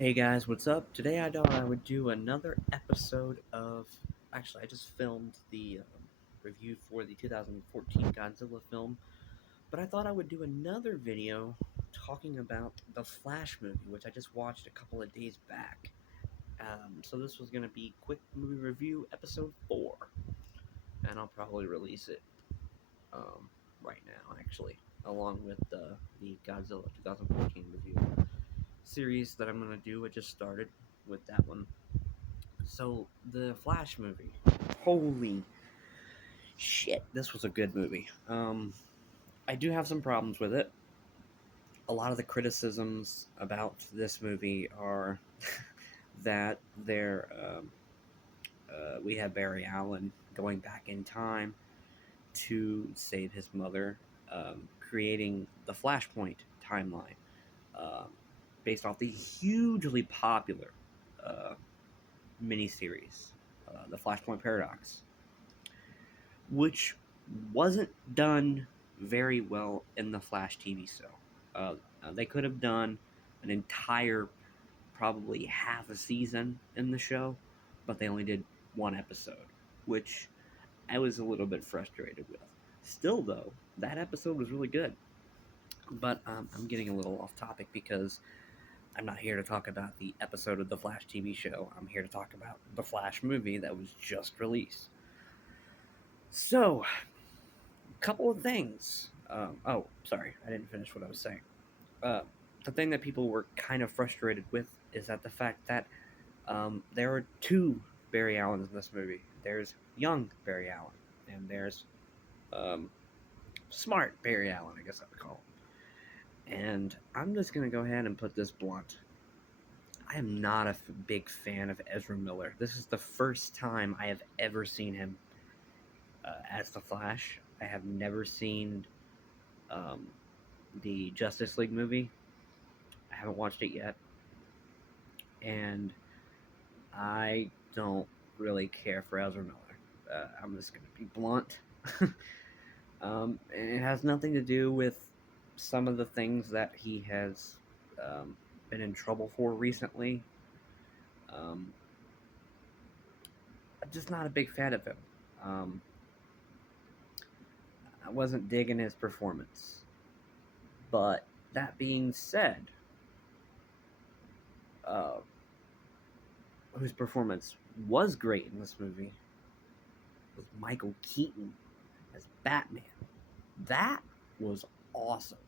Hey guys, what's up? Today I thought I would do another episode of. Actually, I just filmed the review for the 2014 Godzilla film, but I thought I would do another video talking about the Flash movie, which I just watched a couple of days back. So this was going to be Quick Movie Review Episode 4, and I'll probably release it um, right now, actually, along with the Godzilla 2014 review series that I'm going to do. I just started with that one. So the Flash movie, holy shit, this was a good movie. I do have some problems with it. A lot of the criticisms about this movie are that we have Barry Allen going back in time to save his mother, creating the Flashpoint timeline, um, based off the hugely popular uh, miniseries, the Flashpoint Paradox, which wasn't done very well in the Flash TV show. They could have done an entire, probably half a season in the show, but they only did one episode, which I was a little bit frustrated with. Still, though, that episode was really good. But I'm getting a little off topic because I'm not here to talk about the episode of the Flash TV show. I'm here to talk about the Flash movie that was just released. So, couple of things. Oh, sorry, I didn't finish what I was saying. Uh, the thing that people were kind of frustrated with is that the fact that there are two Barry Allens in this movie. There's young Barry Allen, and there's um, smart Barry Allen, I guess I would call him. And I'm just going to go ahead and put this blunt. I am not a big fan of Ezra Miller. This is the first time I have ever seen him as the Flash. I have never seen um, the Justice League movie. I haven't watched it yet, and I don't really care for Ezra Miller. I'm just going to be blunt. And it has nothing to do with some of the things that he has been in trouble for recently. Um, I'm just not a big fan of him. Um, I wasn't digging his performance. But that being said, uh, whose performance was great in this movie was Michael Keaton as Batman. That was awesome.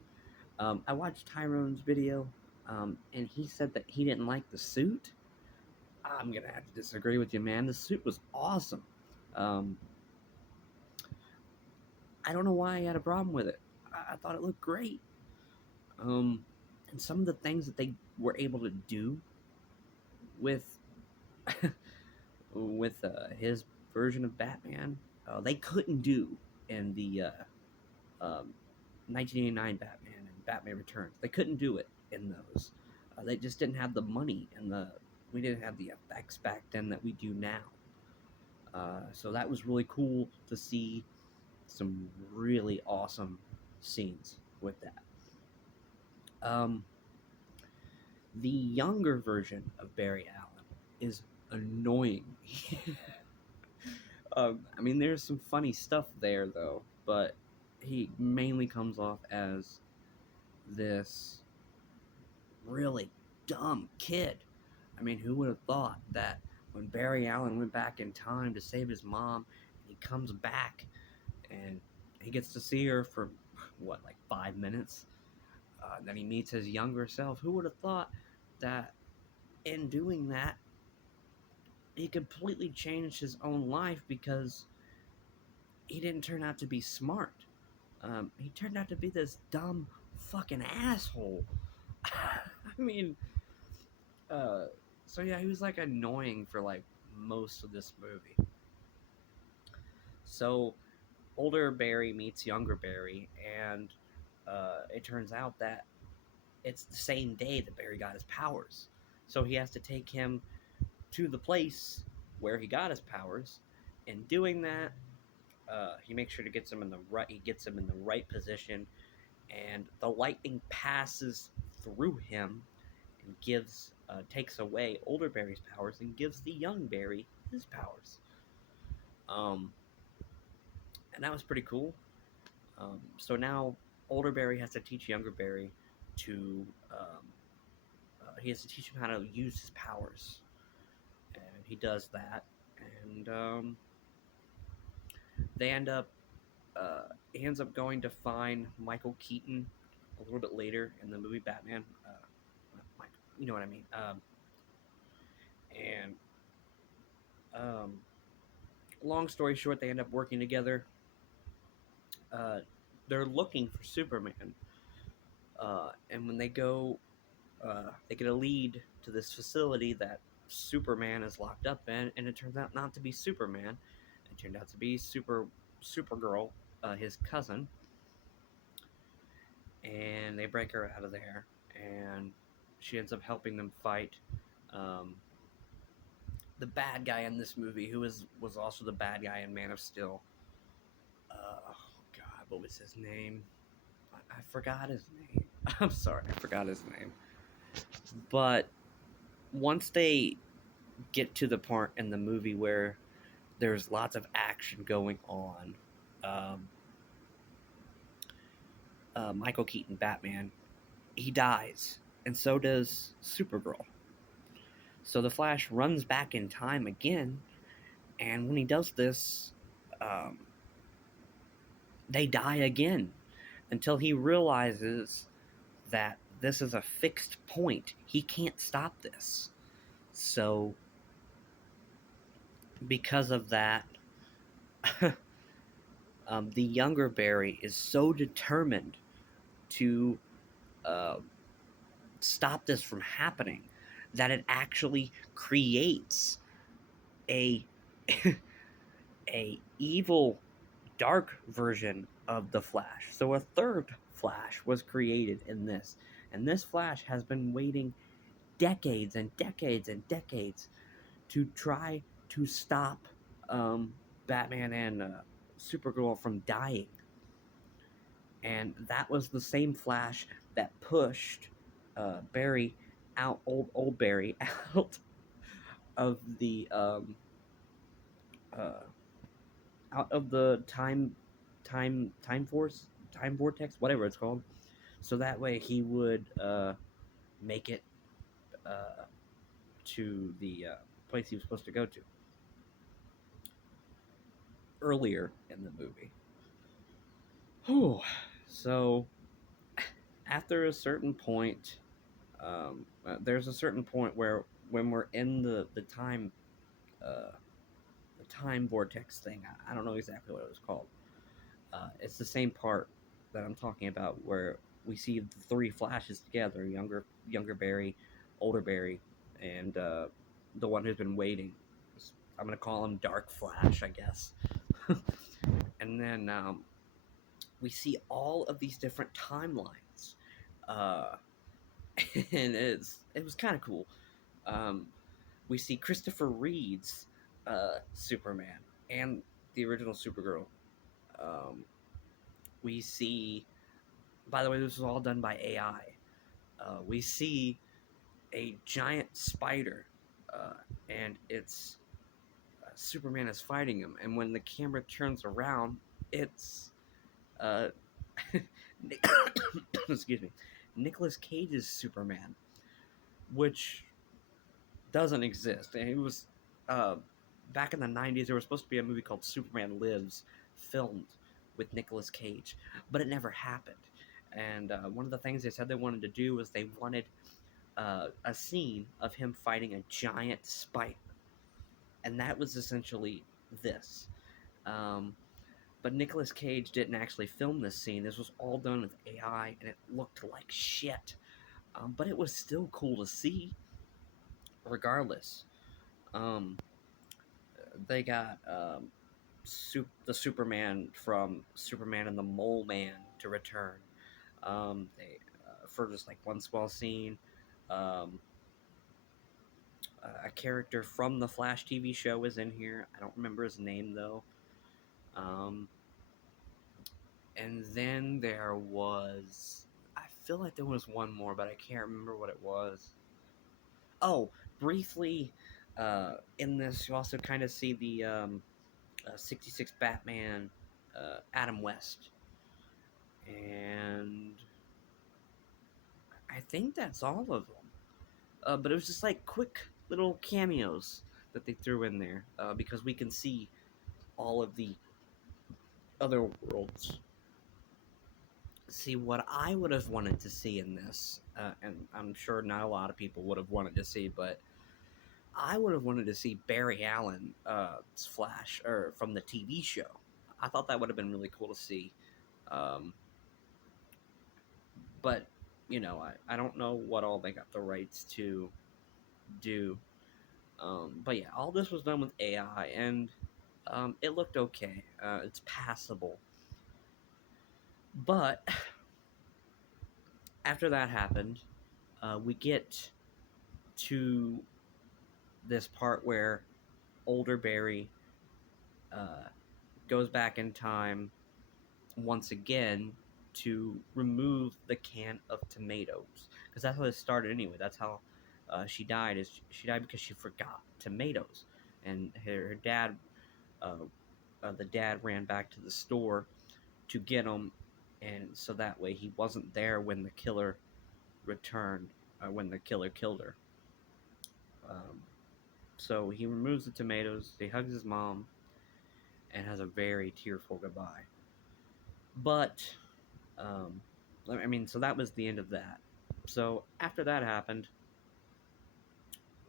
I watched Tyrone's video, and he said that he didn't like the suit. I'm gonna have to disagree with you, man. The suit was awesome. Um, I don't know why he had a problem with it. I thought it looked great. Um, and some of the things that they were able to do with his version of Batman, they couldn't do in the 1989 Batman and Batman Returns. They couldn't do it in those. They just didn't have the money and we didn't have the effects back then that we do now. So that was really cool to see some really awesome scenes with that. Um, the younger version of Barry Allen is annoying. I mean, there's some funny stuff there though, but he mainly comes off as this really dumb kid. I mean, who would have thought that when Barry Allen went back in time to save his mom, he comes back and he gets to see her for what, like 5 minutes? Then he meets his younger self. Who would have thought that in doing that, he completely changed his own life because he didn't turn out to be smart. He turned out to be this dumb fucking asshole. I mean, uh, so yeah, he was like annoying for like most of this movie. So older Barry meets younger Barry, and it turns out that it's the same day that Barry got his powers. So he has to take him to the place where he got his powers. In doing that, he makes sure to get him in the right. He gets him in the right position, and the lightning passes through him and gives takes away older Barry's powers and gives the young Barry his powers. Um, and that was pretty cool. So now older Barry has to teach younger Barry to he has to teach him how to use his powers, and he does that, and they end up he ends up going to find Michael Keaton a little bit later in the movie Batman. You know what I mean. And long story short, they end up working together. Uh, they're looking for Superman, and when they go, they get a lead to this facility that Superman is locked up in, and it turns out not to be Superman. It turned out to be Supergirl, his cousin, and they break her out of there, and she ends up helping them fight um, the bad guy in this movie, who was also the bad guy in Man of Steel. Oh God, what was his name? I forgot his name. I'm sorry, I forgot his name. But once they get to the part in the movie where there's lots of action going on, um, Michael Keaton Batman, he dies, and so does Supergirl. So the Flash runs back in time again, and when he does this, um, they die again until he realizes that this is a fixed point. He can't stop this. So, because of that, the younger Barry is so determined to uh, stop this from happening that it actually creates a a evil dark version of the Flash. So a third Flash was created in this, and this Flash has been waiting decades and decades and decades to try to stop Batman and Supergirl from dying. And that was the same Flash that pushed Barry out, old Barry out of the uh, out of the time force, time vortex, whatever it's called. So that way he would make it uh, to the place he was supposed to go to earlier in the movie. Whew. So after a certain point, there's a certain point where when we're in uh, the time vortex thing, I don't know exactly what it was called. It's the same part that I'm talking about where we see the three flashes together: younger Barry, older Barry, and the one who's been waiting. I'm gonna call him Dark Flash, I guess. And then we see all of these different timelines, uh, and it was kind of cool. Um, we see Christopher Reeve's Superman and the original Supergirl. Um, we see, by the way, this was all done by AI. We see a giant spider, uh, and it's Superman is fighting him. And when the camera turns around, it's uh, excuse me, Nicolas Cage's Superman, which doesn't exist. And it was uh, back in the '90s. There was supposed to be a movie called Superman Lives, filmed with Nicolas Cage, but it never happened. And one of the things they said they wanted to do was they wanted a scene of him fighting a giant spider, and that was essentially this. Um, but Nicolas Cage didn't actually film this scene. This was all done with AI, and it looked like shit. But it was still cool to see, regardless. Um, they got the Superman from Superman and the Mole Man to return. They for just like one small scene. Um, a character from the Flash TV show is in here. I don't remember his name though. Um, and then there was, I feel like there was one more, but I can't remember what it was. Oh, briefly, in this, you also kind of see the 66 Batman, Adam West. And I think that's all of them. But it was just like quick little cameos that they threw in there because we can see all of the other worlds. See, what I would have wanted to see in this, and I'm sure not a lot of people would have wanted to see, but I would have wanted to see Barry Allen's Flash or from the TV show. I thought that would have been really cool to see. Um, but I don't know what all they got the rights to do. But yeah, all this was done with AI, and it looked okay. It's passable. But after that happened, we get to this part where older Barry uh, goes back in time once again to remove the can of tomatoes because that's how it started anyway. That's how she died. Is she died because she forgot tomatoes, and her dad, uh, the dad ran back to the store to get them, and so that way he wasn't there when the killer returned, when the killer killed her. Um, so he removes the tomatoes. He hugs his mom and has a very tearful goodbye. But I mean, so that was the end of that. So after that happened,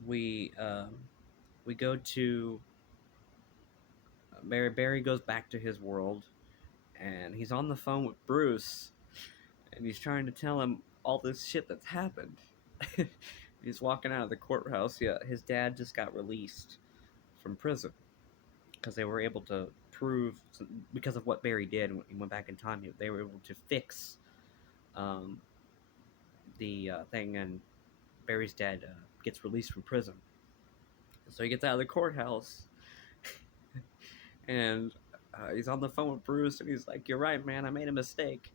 we we go to Barry. Barry goes back to his world, and he's on the phone with Bruce, and he's trying to tell him all this shit that's happened. He's walking out of the courthouse. Yeah, his dad just got released from prison because they were able to prove because of what Barry did when he went back in time. They were able to fix um, the thing, and Barry's dad gets released from prison. So he gets out of the courthouse, and he's on the phone with Bruce, and he's like, "You're right, man. I made a mistake."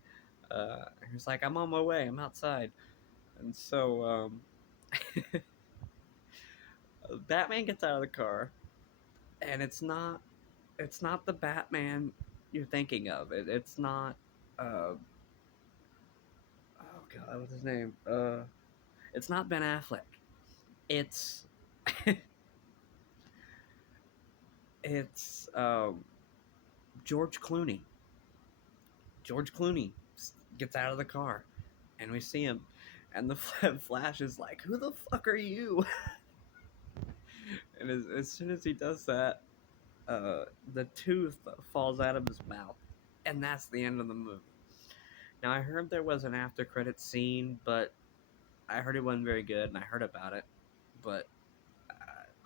He's like, "I'm on my way. I'm outside." And so Batman gets out of the car, and it's not the Batman you're thinking of. It's not. Oh God, what's his name? It's not Ben Affleck. It's it's George Clooney. George Clooney gets out of the car, and we see him, and the Flash is like, "Who the fuck are you?" And as soon as he does that, the tooth falls out of his mouth, and that's the end of the movie. Now I heard there was an after credit scene, but I heard it wasn't very good, and I heard about it, but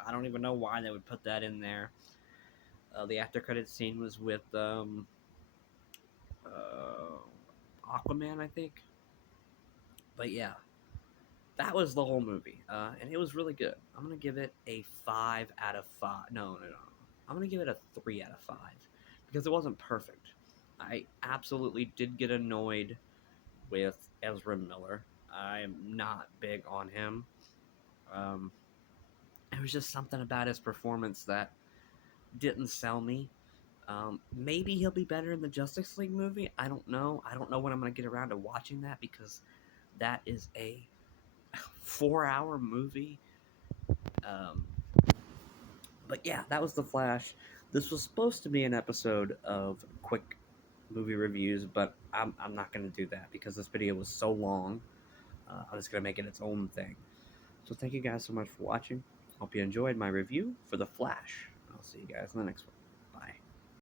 I don't even know why they would put that in there. The after credit scene was with uh, Aquaman, I think. But yeah, that was the whole movie, and it was really good. I'm gonna give it a 5 out of 5. No. I'm gonna give it a 3 out of 5 because it wasn't perfect. I absolutely did get annoyed with Ezra Miller. I'm not big on him. Um, there was just something about his performance that didn't sell me. Maybe he'll be better in the Justice League movie. I don't know. I don't know when I'm gonna get around to watching that because that is a 4-hour movie. Um, but yeah, that was The Flash. This was supposed to be an episode of quick movie reviews, but I'm not going to do that because this video was so long. I'm just going to make it its own thing. So thank you guys so much for watching. Hope you enjoyed my review for The Flash. I'll see you guys in the next one.